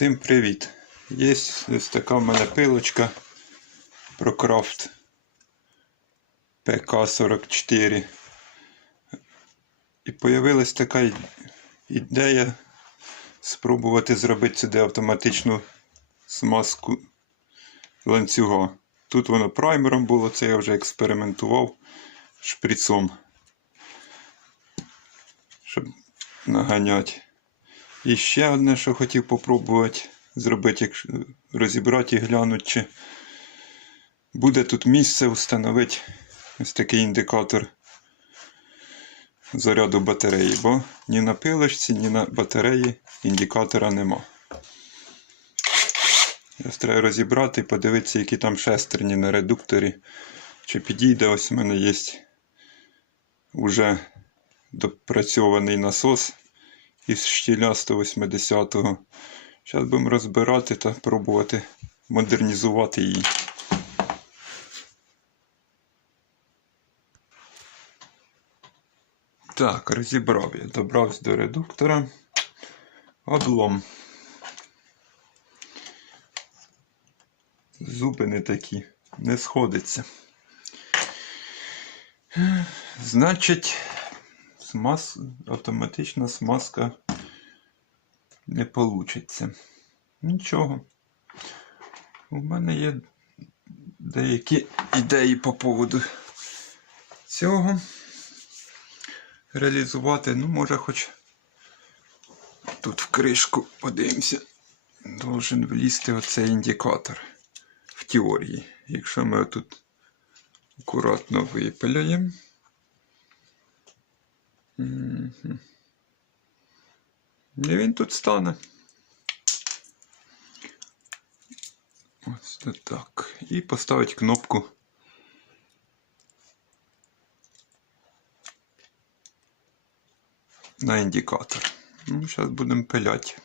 Всім привіт! Є ось така в мене пилочка ProCraft PK44. І появилась така ідея спробувати зробити сюди автоматичну смазку ланцюга. Тут воно праймером було, це я вже експериментував шприцом, щоб наганяти. І ще одне, що хотів попробувати зробити, якщо розібрати і глянути, чи буде тут місце встановити ось такий індикатор заряду батареї, бо ні на пилочці, ні на батареї індикатора нема. Ось треба розібрати і подивитися, які там шестерні на редукторі. Чи підійде, ось у мене є вже допрацьований насос із штіля 180-го. Зараз будемо розбирати та пробувати модернізувати її. Так, розібрав я, добрався до редуктора. Облом. Зуби не такі, не сходиться. Значить, смаз... автоматична смазка не получиться. Нічого. У мене є деякі ідеї по поводу цього. Реалізувати, ну, може, хоч тут в кришку подивимося. Должен влізти оцей індикатор в теорії. Якщо ми тут акуратно випиляємо. Мгм. І він тут стане. Ось так. І поставить кнопку. На індикатор. Ну, зараз будемо пиляти.